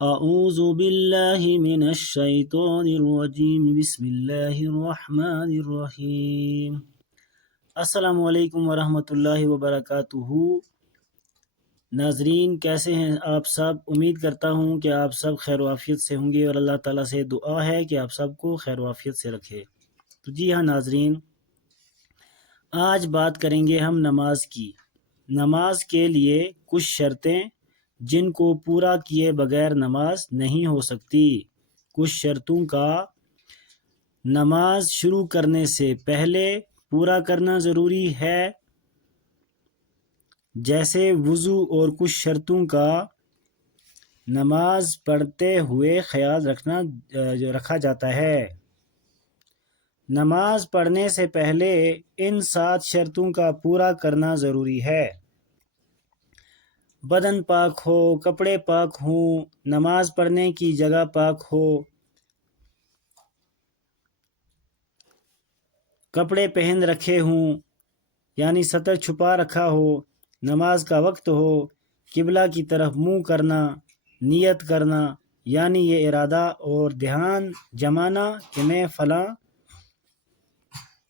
اعوذ باللہ من الشیطان الرجیم بسم اللہ الرحمن الرحیم۔ السلام علیکم ورحمۃ اللہ وبرکاتہ۔ ناظرین، کیسے ہیں آپ سب؟ امید کرتا ہوں کہ آپ سب خیر و عافیت سے ہوں گے اور اللہ تعالیٰ سے دعا ہے کہ آپ سب کو خیر و عافیت سے رکھے۔ تو جی ہاں ناظرین، آج بات کریں گے ہم نماز کی۔ نماز کے لیے کچھ شرطیں جن کو پورا کیے بغیر نماز نہیں ہو سکتی۔ کچھ شرطوں کا نماز شروع کرنے سے پہلے پورا کرنا ضروری ہے، جیسے وضو، اور کچھ شرطوں کا نماز پڑھتے ہوئے خیال رکھا جاتا ہے۔ نماز پڑھنے سے پہلے ان 7 شرطوں کا پورا کرنا ضروری ہے۔ بدن پاک ہو، کپڑے پاک ہوں، نماز پڑھنے کی جگہ پاک ہو، کپڑے پہن رکھے ہوں یعنی سطر چھپا رکھا ہو، نماز کا وقت ہو، قبلہ کی طرف منہ کرنا، نیت کرنا یعنی یہ ارادہ اور دھیان جمانا کہ میں فلاں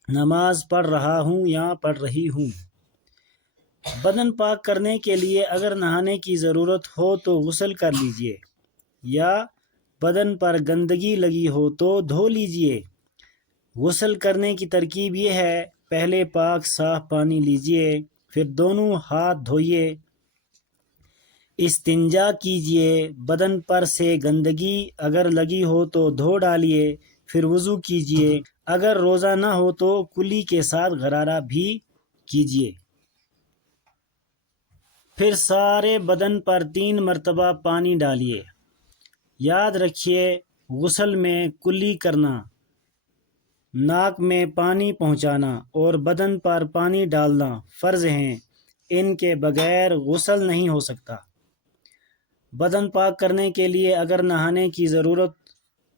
نماز پڑھ رہا ہوں یا پڑھ رہی ہوں۔ بدن پاک کرنے کے لیے اگر نہانے کی ضرورت ہو تو غسل کر لیجئے، یا بدن پر گندگی لگی ہو تو دھو لیجئے۔ غسل کرنے کی ترکیب یہ ہے: پہلے پاک صاف پانی لیجئے، پھر دونوں ہاتھ دھوئیے، استنجا کیجئے، بدن پر سے گندگی اگر لگی ہو تو دھو ڈالیے، پھر وضو کیجئے۔ اگر روزہ نہ ہو تو کلی کے ساتھ غرارہ بھی کیجئے۔ پھر سارے بدن پر 3 مرتبہ پانی ڈالیے۔ یاد رکھیے، غسل میں کلی کرنا، ناک میں پانی پہنچانا اور بدن پر پانی ڈالنا فرض ہیں، ان کے بغیر غسل نہیں ہو سکتا۔ بدن پاک کرنے کے لیے اگر نہانے کی ضرورت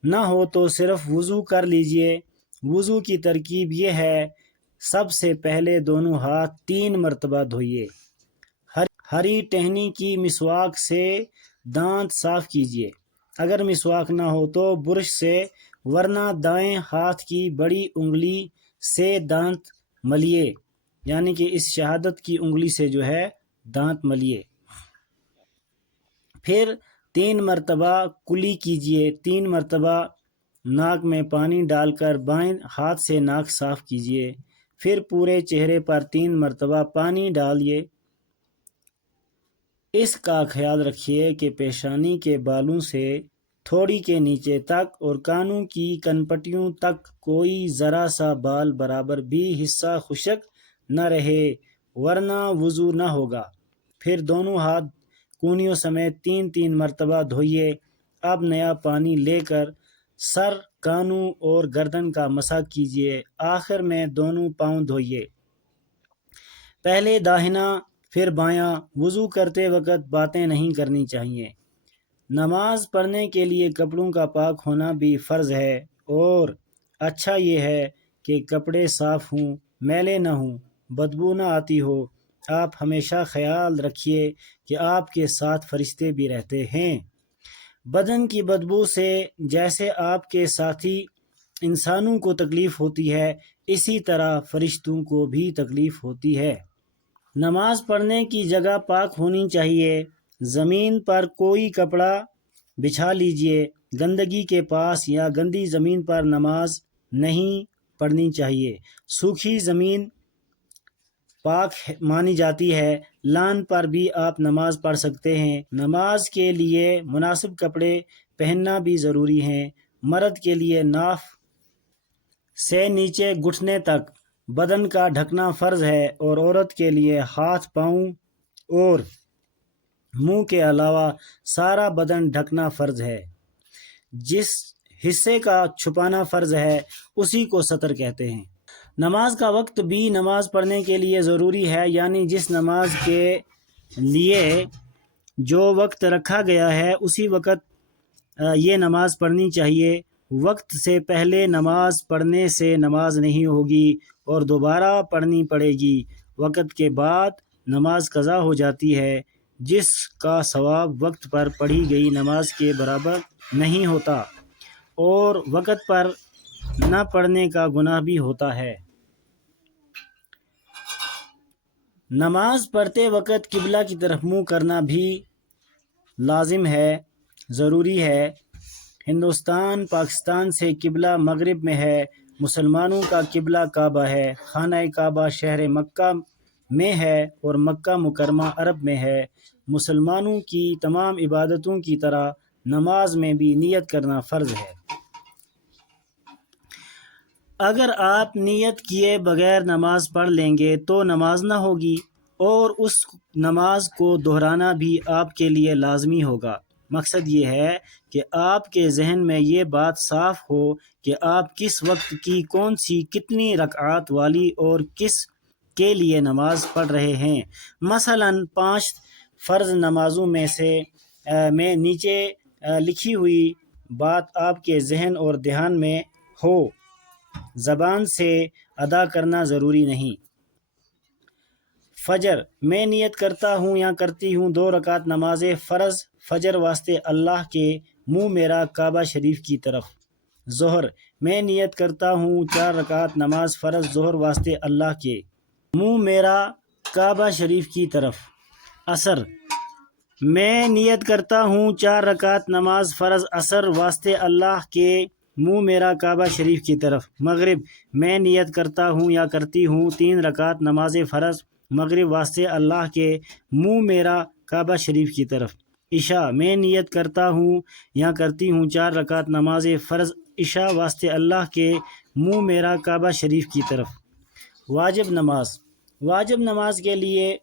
نہ ہو تو صرف وضو کر لیجئے۔ وضو کی ترکیب یہ ہے: سب سے پہلے دونوں ہاتھ 3 مرتبہ دھوئیے، ہری ٹہنی کی مسواک سے دانت صاف کیجئے، اگر مسواک نہ ہو تو برش سے، ورنہ دائیں ہاتھ کی بڑی انگلی سے دانت ملیے، یعنی کہ اس شہادت کی انگلی سے جو ہے دانت ملیے۔ پھر 3 مرتبہ کلی کیجئے، 3 مرتبہ ناک میں پانی ڈال کر بائیں ہاتھ سے ناک صاف کیجئے، پھر پورے چہرے پر 3 مرتبہ پانی ڈالیے۔ اس کا خیال رکھیے کہ پیشانی کے بالوں سے تھوڑی کے نیچے تک اور کانوں کی کنپٹیوں تک کوئی ذرا سا بال برابر بھی حصہ خشک نہ رہے، ورنہ وضو نہ ہوگا۔ پھر دونوں ہاتھ کونیوں سمیت 3 مرتبہ دھوئیے۔ اب نیا پانی لے کر سر، کانوں اور گردن کا مسح کیجیے۔ آخر میں دونوں پاؤں دھوئیے، پہلے داہنا پھر بایاں۔ وضو کرتے وقت باتیں نہیں کرنی چاہیے۔ نماز پڑھنے کے لیے کپڑوں کا پاک ہونا بھی فرض ہے، اور اچھا یہ ہے کہ کپڑے صاف ہوں، میلے نہ ہوں، بدبو نہ آتی ہو۔ آپ ہمیشہ خیال رکھیے کہ آپ کے ساتھ فرشتے بھی رہتے ہیں۔ بدن کی بدبو سے جیسے آپ کے ساتھی انسانوں کو تکلیف ہوتی ہے، اسی طرح فرشتوں کو بھی تکلیف ہوتی ہے۔ نماز پڑھنے کی جگہ پاک ہونی چاہیے۔ زمین پر کوئی کپڑا بچھا لیجئے۔ گندگی کے پاس یا گندی زمین پر نماز نہیں پڑھنی چاہیے۔ سوکھی زمین پاک مانی جاتی ہے، لان پر بھی آپ نماز پڑھ سکتے ہیں۔ نماز کے لیے مناسب کپڑے پہننا بھی ضروری ہے۔ مرد کے لیے ناف سے نیچے گھٹنے تک بدن کا ڈھکنا فرض ہے، اور عورت کے لیے ہاتھ، پاؤں اور منہ کے علاوہ سارا بدن ڈھکنا فرض ہے۔ جس حصے کا چھپانا فرض ہے اسی کو سطر کہتے ہیں۔ نماز کا وقت بھی نماز پڑھنے کے لیے ضروری ہے، یعنی جس نماز کے لیے جو وقت رکھا گیا ہے اسی وقت یہ نماز پڑھنی چاہیے۔ وقت سے پہلے نماز پڑھنے سے نماز نہیں ہوگی اور دوبارہ پڑھنی پڑے گی۔ وقت کے بعد نماز قضا ہو جاتی ہے۔ جس کا ثواب وقت پر پڑھی گئی نماز کے برابر نہیں ہوتا، اور وقت پر نہ پڑھنے کا گناہ بھی ہوتا ہے۔ نماز پڑھتے وقت قبلہ کی طرف منہ کرنا بھی لازم ہے، ضروری ہے۔ ہندوستان پاکستان سے قبلہ مغرب میں ہے۔ مسلمانوں کا قبلہ کعبہ ہے۔ خانہ کعبہ شہر مکہ میں ہے اور مکہ مکرمہ عرب میں ہے۔ مسلمانوں کی تمام عبادتوں کی طرح نماز میں بھی نیت کرنا فرض ہے۔ اگر آپ نیت کیے بغیر نماز پڑھ لیں گے تو نماز نہ ہوگی، اور اس نماز کو دہرانا بھی آپ کے لیے لازمی ہوگا۔ مقصد یہ ہے کہ آپ کے ذہن میں یہ بات صاف ہو کہ آپ کس وقت کی کون سی کتنی رکعات والی اور کس کے لیے نماز پڑھ رہے ہیں۔ مثلاً 5 فرض نمازوں میں نیچے لکھی ہوئی بات آپ کے ذہن اور دھیان میں ہو، زبان سے ادا کرنا ضروری نہیں۔ فجر میں نیت کرتا ہوں یا کرتی ہوں 2 رکعت نماز فرض فجر واسطے اللہ کے، منہ میرا کعبہ شریف کی طرف۔ ظہر میں نیت کرتا ہوں 4 رکعت نماز فرض ظہر واسطے اللہ کے، منہ میرا کعبہ شریف کی طرف۔ عصر میں نیت کرتا ہوں 4 رکعت نماز فرض عصر واسطے اللہ کے، منہ میرا کعبہ شریف کی طرف۔ مغرب میں نیت کرتا ہوں یا کرتی ہوں 3 رکعت نماز فرض مغرب واسطے اللہ کے، منہ میرا کعبہ شریف کی طرف۔ عشاء میں نیت کرتا ہوں یا کرتی ہوں 4 رکعت نماز فرض عشاء واسطے اللہ کے، منہ میرا کعبہ شریف کی طرف۔ واجب نماز کے لیے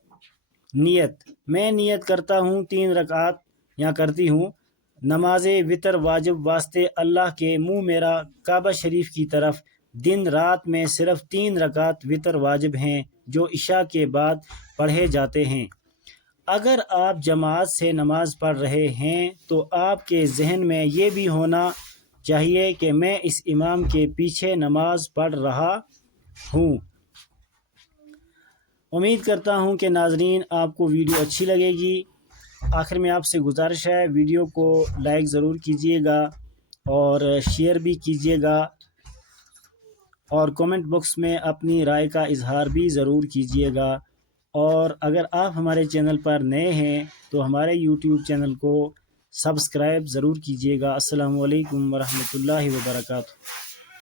نیت میں نیت کرتا ہوں 3 رکعت یا کرتی ہوں نماز وتر واجب واسطے اللہ کے، منہ میرا کعبہ شریف کی طرف۔ دن رات میں صرف 3 رکعت وتر واجب ہیں جو عشاء کے بعد پڑھے جاتے ہیں۔ اگر آپ جماعت سے نماز پڑھ رہے ہیں تو آپ کے ذہن میں یہ بھی ہونا چاہیے کہ میں اس امام کے پیچھے نماز پڑھ رہا ہوں۔ امید کرتا ہوں کہ ناظرین آپ کو ویڈیو اچھی لگے گی۔ آخر میں آپ سے گزارش ہے، ویڈیو کو لائک ضرور کیجیے گا اور شیئر بھی کیجیے گا، اور کومنٹ باکس میں اپنی رائے کا اظہار بھی ضرور کیجیے گا۔ اور اگر آپ ہمارے چینل پر نئے ہیں تو ہمارے یوٹیوب چینل کو سبسکرائب ضرور کیجیے گا۔ السلام علیکم ورحمۃ اللہ وبرکاتہ۔